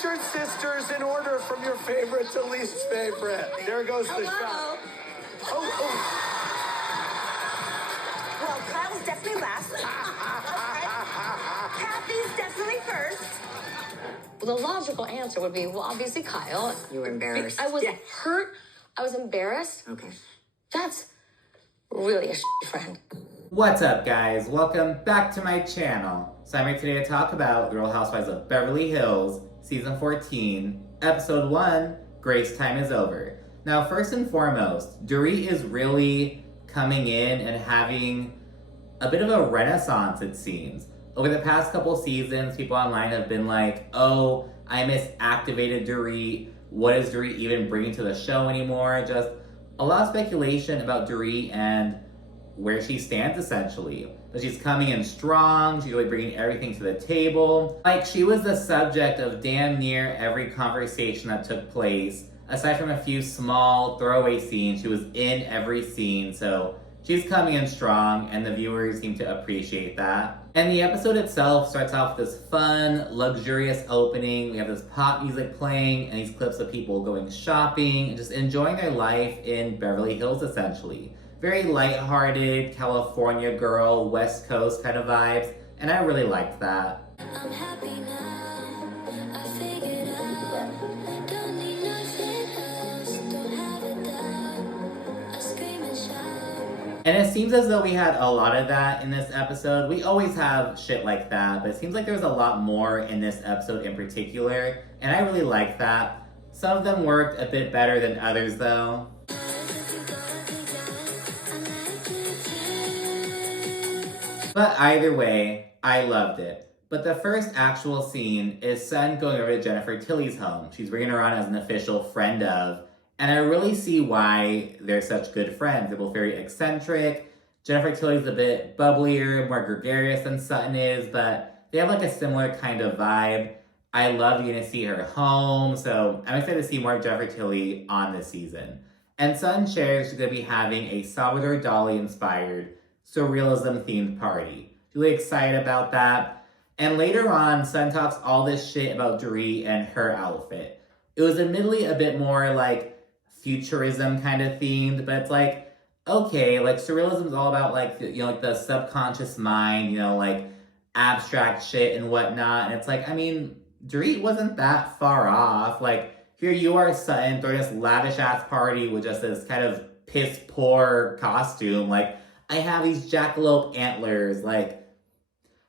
your sisters in order from your favorite to least favorite. There goes the shot. Oh. Well, Kyle's definitely last. Okay. Kathy's definitely first. Well, the logical answer would be, well, obviously Kyle. You were embarrassed. I was hurt. I was embarrassed. Okay. That's really a friend. What's up, guys? Welcome back to my channel. So I'm here today to talk about The Real Housewives of Beverly Hills, Season 14, Episode 1, Grace Time is Over. Now, first and foremost, Dorit is really coming in and having a bit of a renaissance, it seems. Over the past couple seasons, people online have been like, oh, I miss activated Dorit. What is Dorit even bringing to the show anymore? Just a lot of speculation about Dorit and where she stands, essentially. But she's coming in strong. She's really bringing everything to the table. Like, she was the subject of damn near every conversation that took place. Aside from a few small throwaway scenes, she was in every scene. So she's coming in strong, and the viewers seem to appreciate that. And the episode itself starts off with this fun, luxurious opening. We have this pop music playing and these clips of people going shopping and just enjoying their life in Beverly Hills, essentially. Very lighthearted, California girl, West Coast kind of vibes, and I really liked that. I'm happy now, I figured out, don't need nothing else, don't have a doubt, I scream and shout. And it seems as though we had a lot of that in this episode. We always have shit like that, but it seems like there's a lot more in this episode in particular, and I really liked that. Some of them worked a bit better than others though. But either way, I loved it. But the first actual scene is Sutton going over to Jennifer Tilly's home. She's bringing her on as an official friend of, and I really see why they're such good friends. They're both very eccentric. Jennifer Tilly's a bit bubblier, more gregarious than Sutton is, but they have like a similar kind of vibe. I love getting to see her home, so I'm excited to see more of Jennifer Tilly on this season. And Sutton shares she's going to be having a Salvador Dali-inspired surrealism-themed party. Really excited about that. And later on, Sutton talks all this shit about Dorit and her outfit. It was admittedly a bit more like futurism kind of themed, but it's like, okay, like surrealism is all about like, like the subconscious mind, like abstract shit and whatnot. And it's like, I mean, Dorit wasn't that far off. Like, here you are, Sutton, throwing this lavish ass party with just this kind of piss poor costume. Like, I have these jackalope antlers. Like,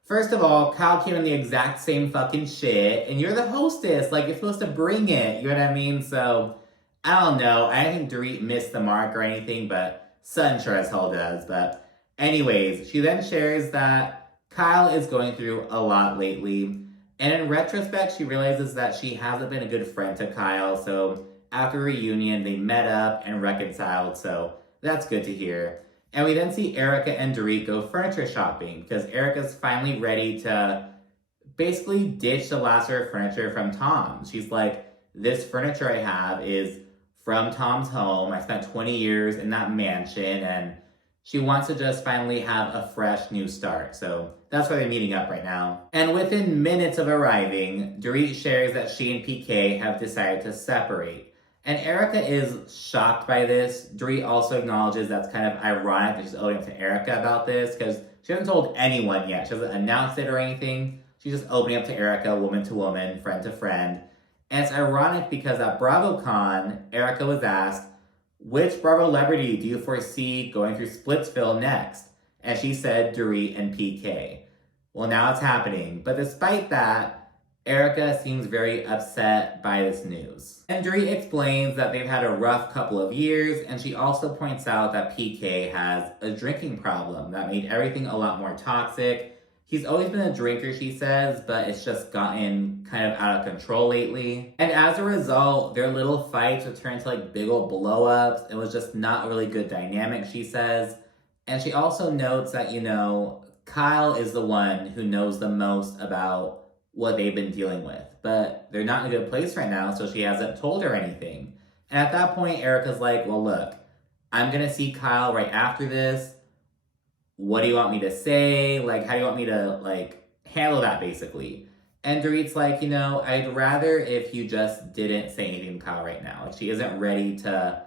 first of all, Kyle came in the exact same fucking shit, and you're the hostess. Like, you're supposed to bring it. You know what I mean? So, I don't know. I don't think Dorit missed the mark or anything, but Sutton sure as hell does. But anyways, she then shares that Kyle is going through a lot lately. And in retrospect, she realizes that she hasn't been a good friend to Kyle. So after a reunion, they met up and reconciled. So that's good to hear. And we then see Erica and Dorit go furniture shopping because Erica's finally ready to basically ditch the last of her furniture from Tom. She's like, this furniture I have is from Tom's home. I spent 20 years in that mansion, and she wants to just finally have a fresh new start. So that's why they're meeting up right now. And within minutes of arriving, Dorit shares that she and PK have decided to separate. And Erica is shocked by this. Dorit also acknowledges that's kind of ironic that she's owing up to Erica about this because she hasn't told anyone yet. She hasn't announced it or anything. She's just opening up to Erica, woman to woman, friend to friend. And it's ironic because at BravoCon, Erica was asked, which Bravo celebrity do you foresee going through Splitsville next? And she said Dorit and PK. Well, now it's happening. But despite that, Erica seems very upset by this news. And Dorit explains that they've had a rough couple of years, and she also points out that PK has a drinking problem that made everything a lot more toxic. He's always been a drinker, she says, but it's just gotten kind of out of control lately. And as a result, their little fights would turn into like big old blow-ups. It was just not a really good dynamic, she says. And she also notes that, Kyle is the one who knows the most about what they've been dealing with, but they're not in a good place right now, so she hasn't told her anything. And at that point, Erica's like, well, look, I'm gonna see Kyle right after this. What do you want me to say? Like, how do you want me to, handle that, basically? And Dorit's like, you know, I'd rather if you just didn't say anything to Kyle right now. Like, she isn't ready to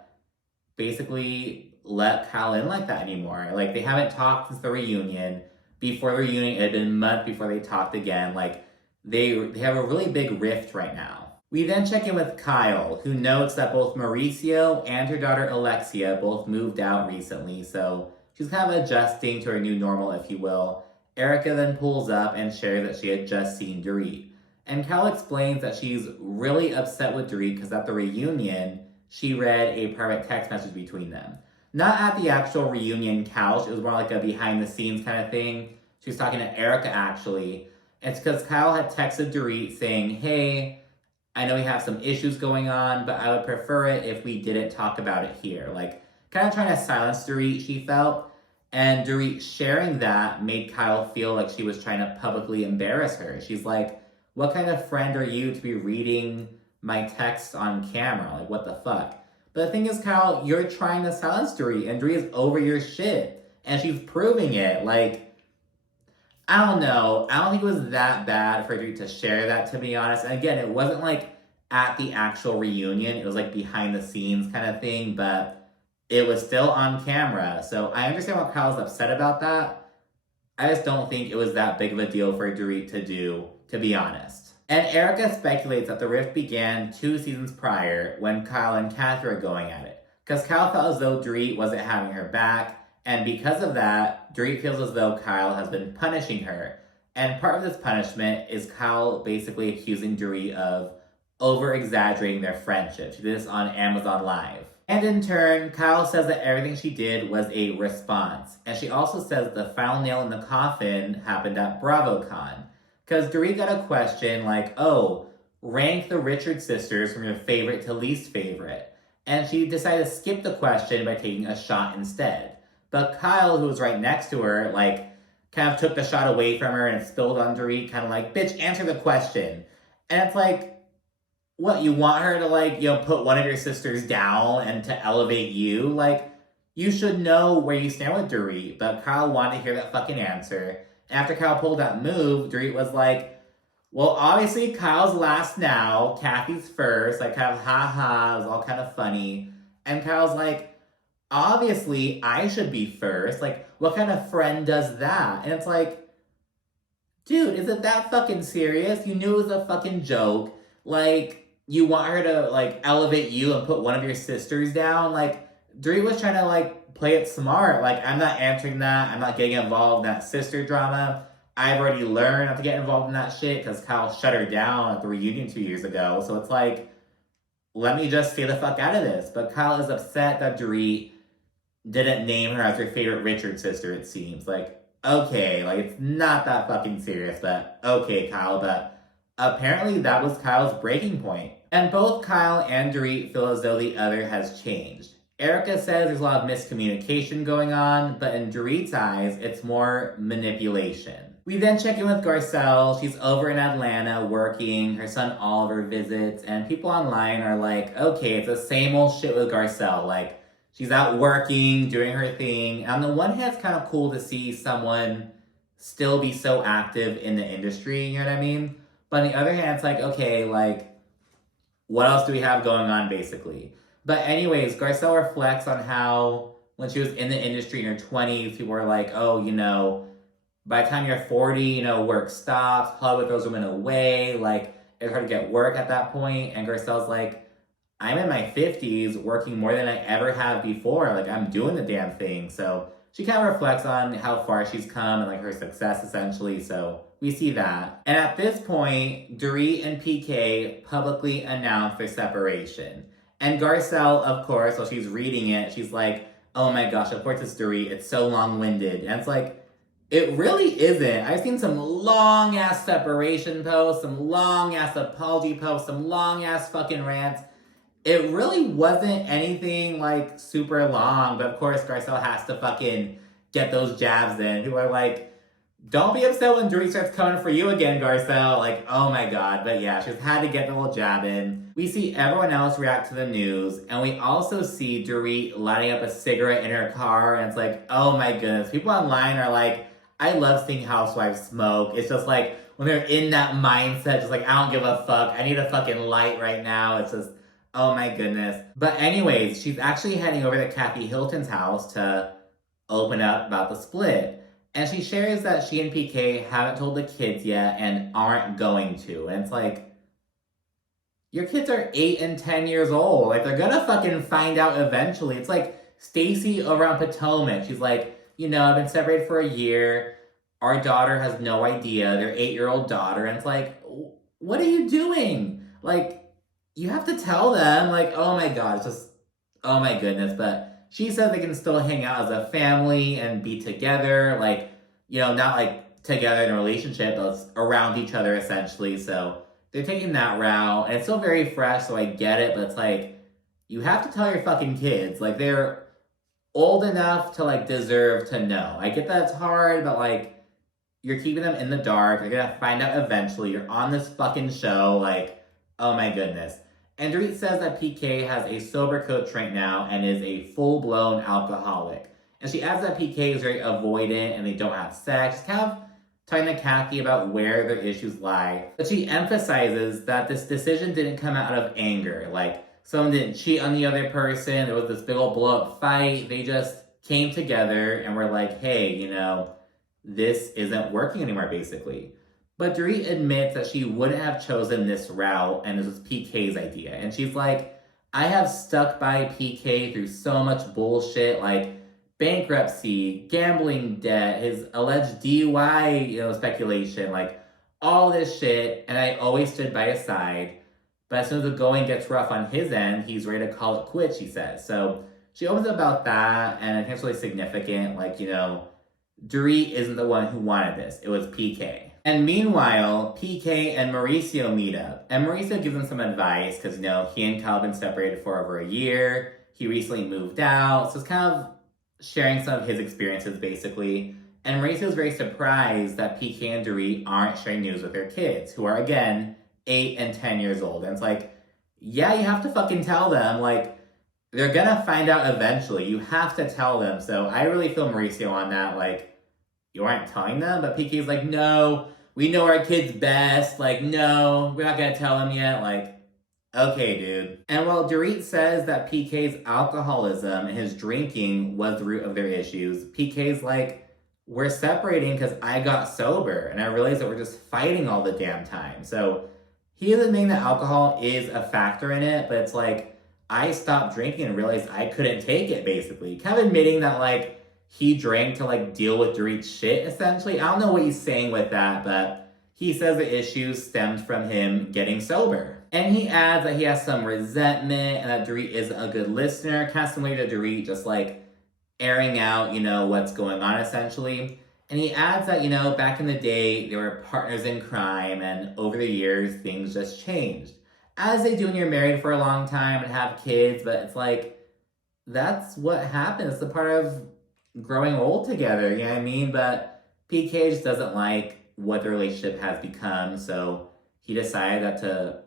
basically let Kyle in like that anymore. Like, they haven't talked since the reunion. Before the reunion, it had been a month before they talked again. Like, they have a really big rift right now. We then check in with Kyle, who notes that both Mauricio and her daughter Alexia both moved out recently, so she's kind of adjusting to her new normal, if you will. Erica then pulls up and shares that she had just seen Dorit. And Kyle explains that she's really upset with Dorit because at the reunion, she read a private text message between them. Not at the actual reunion couch, it was more like a behind the scenes kind of thing. She was talking to Erica actually. It's because Kyle had texted Dorit saying, hey, I know we have some issues going on, but I would prefer it if we didn't talk about it here. Like, kind of trying to silence Dorit, she felt. And Dorit sharing that made Kyle feel like she was trying to publicly embarrass her. She's like, what kind of friend are you to be reading my text on camera? Like, what the fuck? But the thing is, Kyle, you're trying to silence Dorit, and Dorit is over your shit. And she's proving it. Like, I don't know. I don't think it was that bad for Dorit to share that, to be honest. And again, it wasn't like at the actual reunion. It was like behind the scenes kind of thing, but it was still on camera. So I understand why Kyle's upset about that. I just don't think it was that big of a deal for Dorit to do, to be honest. And Erica speculates that the rift began 2 seasons prior when Kyle and Catherine were going at it. Because Kyle felt as though Dorit wasn't having her back, and because of that, Dorit feels as though Kyle has been punishing her. And part of this punishment is Kyle basically accusing Dorit of over-exaggerating their friendship. She did this on Amazon Live. And in turn, Kyle says that everything she did was a response. And she also says the final nail in the coffin happened at BravoCon. Because Dorit got a question like, oh, rank the Richard sisters from your favorite to least favorite. And she decided to skip the question by taking a shot instead. But Kyle, who was right next to her, like, kind of took the shot away from her and spilled on Dorit, kind of like, bitch, answer the question. And it's like, what, you want her to, like, you know, put one of your sisters down and to elevate you? Like, you should know where you stand with Dorit, but Kyle wanted to hear that fucking answer. After Kyle pulled that move, Dorit was like, well, obviously Kyle's last now, Kathy's first, like, kind of ha-ha, it was all kind of funny. And Kyle's like, obviously I should be first. Like, what kind of friend does that? And it's like, dude, is it that fucking serious? You knew it was a fucking joke. Like, you want her to, like, elevate you and put one of your sisters down? Like, Dorit was trying to, like, play it smart. Like, I'm not answering that. I'm not getting involved in that sister drama. I've already learned not to get involved in that shit because Kyle shut her down at the reunion 2 years ago. So it's like, let me just stay the fuck out of this. But Kyle is upset that Dorit didn't name her as her favorite Richard sister, it seems. Like, okay, like, it's not that fucking serious, but okay, Kyle, but apparently that was Kyle's breaking point. And both Kyle and Dorit feel as though the other has changed. Erica says there's a lot of miscommunication going on, but in Dorit's eyes, it's more manipulation. We then check in with Garcelle. She's over in Atlanta working. Her son Oliver visits, and people online are like, okay, it's the same old shit with Garcelle. Like, she's out working, doing her thing. And on the one hand, it's kind of cool to see someone still be so active in the industry, you know what I mean? But on the other hand, it's like, okay, like, what else do we have going on, basically? But anyways, Garcelle reflects on how when she was in the industry in her 20s, people were like, oh, you know, by the time you're 40, you know, work stops, Hollywood throws women away, like, it's hard to get work at that point. And Garcelle's like, I'm in my 50s working more than I ever have before. Like, I'm doing the damn thing. So she kind of reflects on how far she's come and, like, her success, essentially. So we see that. And at this point, Dorit and PK publicly announce their separation. And Garcelle, of course, while she's reading it, she's like, oh my gosh, of course it's Dorit. It's so long-winded. And it's like, it really isn't. I've seen some long-ass separation posts, some long-ass apology posts, some long-ass fucking rants. It really wasn't anything, like, super long. But of course, Garcelle has to fucking get those jabs in. People are like, don't be upset when Dorit starts coming for you again, Garcelle. Like, oh my god. But yeah, she's had to get the little jab in. We see everyone else react to the news, and we also see Dorit lighting up a cigarette in her car, and it's like, oh my goodness. People online are like, I love seeing housewives smoke. It's just like, when they're in that mindset, just like, I don't give a fuck. I need a fucking light right now. It's just, oh my goodness. But anyways, she's actually heading over to Kathy Hilton's house to open up about the split. And she shares that she and PK haven't told the kids yet and aren't going to. And it's like, your kids are 8 and 10 years old. Like, they're gonna fucking find out eventually. It's like Stacy around Potomac. She's like, you know, I've been separated for a year. Our daughter has no idea. Their 8-year-old daughter. And it's like, what are you doing? Like, you have to tell them. Like, oh my God, it's just, oh my goodness. But she says they can still hang out as a family and be together. Like, you know, not like together in a relationship, but around each other essentially. So they're taking that route. And it's still very fresh, so I get it. But it's like, you have to tell your fucking kids. Like, they're old enough to like deserve to know. I get that it's hard, but like, you're keeping them in the dark. They're gonna find out eventually. You're on this fucking show. Like, oh my goodness. And Dorit says that PK has a sober coach right now and is a full-blown alcoholic. And she adds that PK is very avoidant and they don't have sex. She's kind of talking to Kathy about where their issues lie. But she emphasizes that this decision didn't come out of anger. Like, someone didn't cheat on the other person. There was this big old blow-up fight. They just came together and were like, hey, you know, this isn't working anymore, basically. But Dorit admits that she wouldn't have chosen this route, and this was PK's idea. And she's like, I have stuck by PK through so much bullshit, like bankruptcy, gambling debt, his alleged DUI, you know, speculation, like all this shit, and I always stood by his side. But as soon as the going gets rough on his end, he's ready to call it quits, she says. So she opens about that, and I think it's really significant, like, you know, Dorit isn't the one who wanted this. It was PK. And meanwhile, PK and Mauricio meet up. And Mauricio gives them some advice because, you know, he and Kyle have been separated for over a year. He recently moved out. So it's kind of sharing some of his experiences, basically. And Mauricio's very surprised that PK and Dorit aren't sharing news with their kids, who are, again, 8 and 10 years old. And it's like, yeah, you have to fucking tell them. Like, they're gonna find out eventually. You have to tell them. So I really feel Mauricio on that. Like, you aren't telling them? But PK's like, no, we know our kids best. Like, no, we're not gonna tell them yet. Like, okay, dude. And while Dorit says that PK's alcoholism and his drinking was the root of their issues, PK's like, we're separating because I got sober. And I realized that we're just fighting all the damn time. So he is admitting that alcohol is a factor in it, but it's like, I stopped drinking and realized I couldn't take it, basically. Kind of admitting that, like, he drank to, like, deal with Dorit's shit, essentially. I don't know what he's saying with that, but he says the issues stemmed from him getting sober. And he adds that he has some resentment and that Dorit isn't a good listener. Kind of similar to Dorit, just, like, airing out, you know, what's going on, essentially. And he adds that, you know, back in the day, they were partners in crime, and over the years, things just changed. As they do when you're married for a long time and have kids, but it's like, that's what happens. It's the part of growing old together, you know what I mean? But PK just doesn't like what the relationship has become, so he decided that to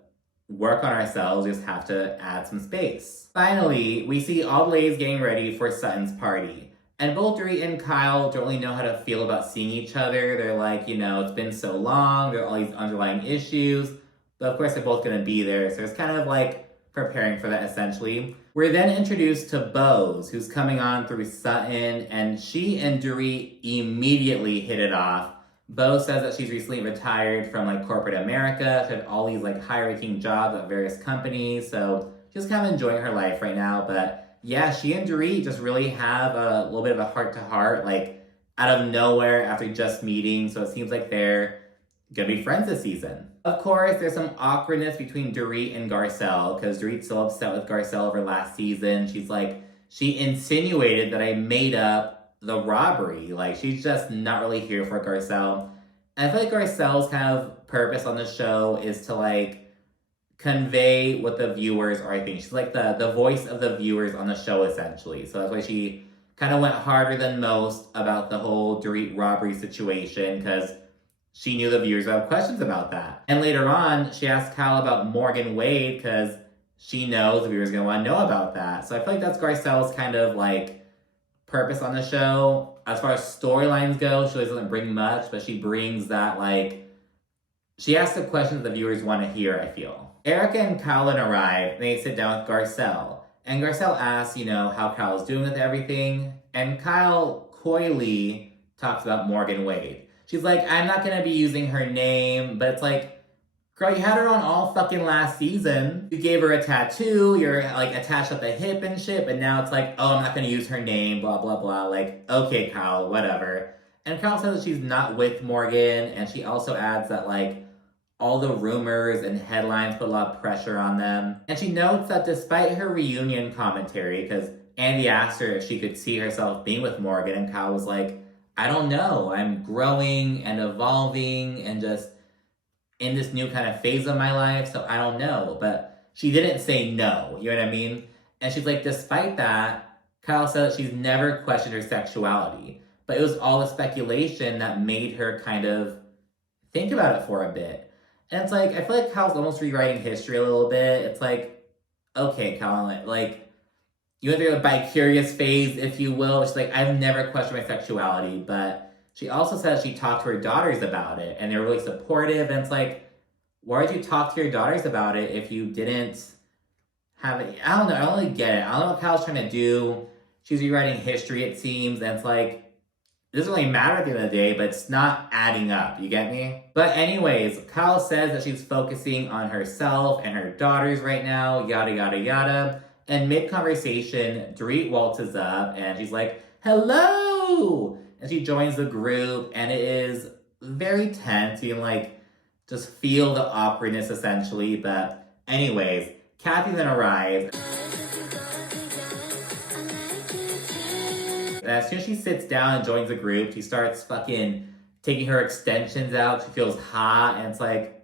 work on ourselves, we just have to add some space. Finally, we see all the ladies getting ready for Sutton's party. And both Dorit and Kyle don't really know how to feel about seeing each other. They're like, you know, it's been so long, there are all these underlying issues. But of course, they're both going to be there, so it's kind of like preparing for that, essentially. We're then introduced to Bose, who's coming on through Sutton, and she and Dorit immediately hit it off. Bose says that she's recently retired from, like, corporate America. She had all these, like, high-ranking jobs at various companies, so she's kind of enjoying her life right now. But yeah, she and Dorit just really have a little bit of a heart-to-heart, like, out of nowhere after just meeting, so it seems like they're gonna be friends this season. Of course, there's some awkwardness between Dorit and Garcelle, because Dorit's so upset with Garcelle over last season. She's like, she insinuated that I made up the robbery. Like, she's just not really here for Garcelle. And I feel like Garcelle's kind of purpose on the show is to, like, convey what the viewers are thinking. She's like the voice of the viewers on the show, essentially. So that's why she kind of went harder than most about the whole Dorit robbery situation, because she knew the viewers would have questions about that. And later on, she asked Kyle about Morgan Wade because she knows the viewers are going to want to know about that. So I feel like that's Garcelle's kind of, like, purpose on the show. As far as storylines go, she doesn't bring much, but she brings that, like, She asks the questions the viewers want to hear, I feel. Erica and Kyle arrive, and they sit down with Garcelle. And Garcelle asks, how Kyle's doing with everything. And Kyle coyly talks about Morgan Wade. She's like, I'm not gonna be using her name, but it's like, girl, you had her on all fucking last season. You gave her a tattoo, you're like attached at the hip and shit, but now it's like, oh, I'm not gonna use her name, blah, blah, blah. Like, okay, Kyle, whatever. And Kyle says that she's not with Morgan, and she also adds that, like, all the rumors and headlines put a lot of pressure on them. And she notes that despite her reunion commentary, because Andy asked her if she could see herself being with Morgan, and Kyle was like, I don't know, I'm growing and evolving and just in this new kind of phase of my life, so I don't know. But she didn't say no, you know what I mean? And she's like, despite that, Kyle said that she's never questioned her sexuality, but it was all the speculation that made her kind of think about it for a bit. And it's like, I feel like Kyle's almost rewriting history a little bit. It's like, okay, Kyle, like, you went through a bi-curious phase, if you will. She's like, I've never questioned my sexuality, but she also says she talked to her daughters about it, and they're really supportive, and it's like, why did you talk to your daughters about it if you didn't have it? I don't know, I don't really get it. I don't know what Kyle's trying to do. She's rewriting history, it seems, and it's like, it doesn't really matter at the end of the day, but it's not adding up, you get me? But anyways, Kyle says that she's focusing on herself and her daughters right now, yada, yada, yada. And mid-conversation, Dorit waltzes up and she's like, hello! And she joins the group, and it is very tense. You can, like, just feel the awkwardness, essentially. But anyways, Kathy then arrives. And as soon as she sits down and joins the group, she starts fucking taking her extensions out. She feels hot, and it's like,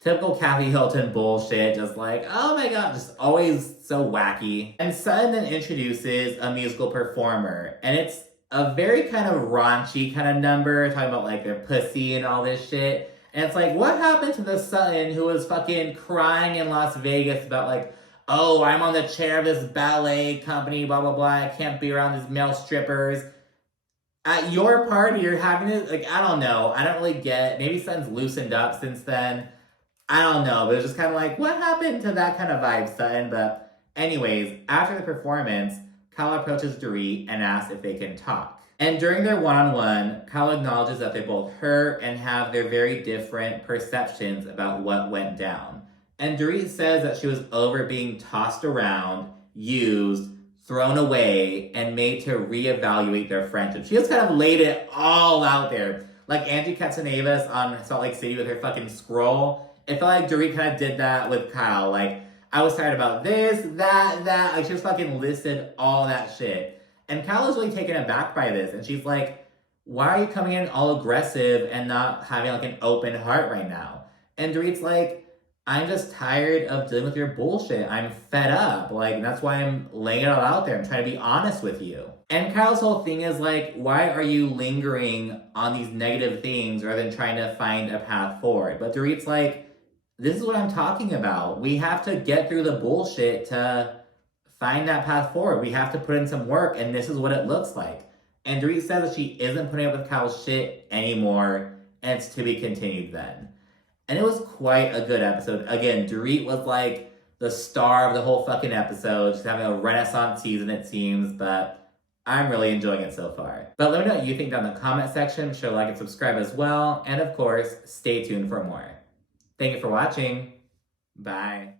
typical Kathy Hilton bullshit, just like, oh my god, just always so wacky. And Sutton then introduces a musical performer, and it's a very kind of raunchy kind of number, talking about like their pussy and all this shit. And it's like, what happened to the Sutton who was fucking crying in Las Vegas about like, oh, I'm on the chair of this ballet company, blah, blah, blah, I can't be around these male strippers. At your party, you're having it, like, I don't know, I don't really get it. Maybe Sutton's loosened up since then. I don't know, but it was just kind of like, what happened to that kind of vibe, Sutton? But anyways, after the performance, Kyle approaches Dorit and asks if they can talk. And during their one-on-one, Kyle acknowledges that they both hurt and have their very different perceptions about what went down. And Dorit says that she was over being tossed around, used, thrown away, and made to reevaluate their friendship. She just kind of laid it all out there. Like Angie Katsanevas on Salt Lake City with her fucking scroll. It felt like Dorit kind of did that with Kyle. Like, I was tired about this, that. Like, she just fucking listed all that shit. And Kyle is really taken aback by this. And she's like, why are you coming in all aggressive and not having, like, an open heart right now? And Dorit's like, I'm just tired of dealing with your bullshit. I'm fed up. Like, that's why I'm laying it all out there. I'm trying to be honest with you. And Kyle's whole thing is like, why are you lingering on these negative things rather than trying to find a path forward? But Dorit's like, this is what I'm talking about. We have to get through the bullshit to find that path forward. We have to put in some work, and this is what it looks like. And Dorit says that she isn't putting up with Kyle's shit anymore, and it's to be continued then. And it was quite a good episode. Again, Dorit was like the star of the whole fucking episode. She's having a renaissance season, it seems, but I'm really enjoying it so far. But let me know what you think down in the comment section. Be sure to like and subscribe as well. And of course, stay tuned for more. Thank you for watching. Bye.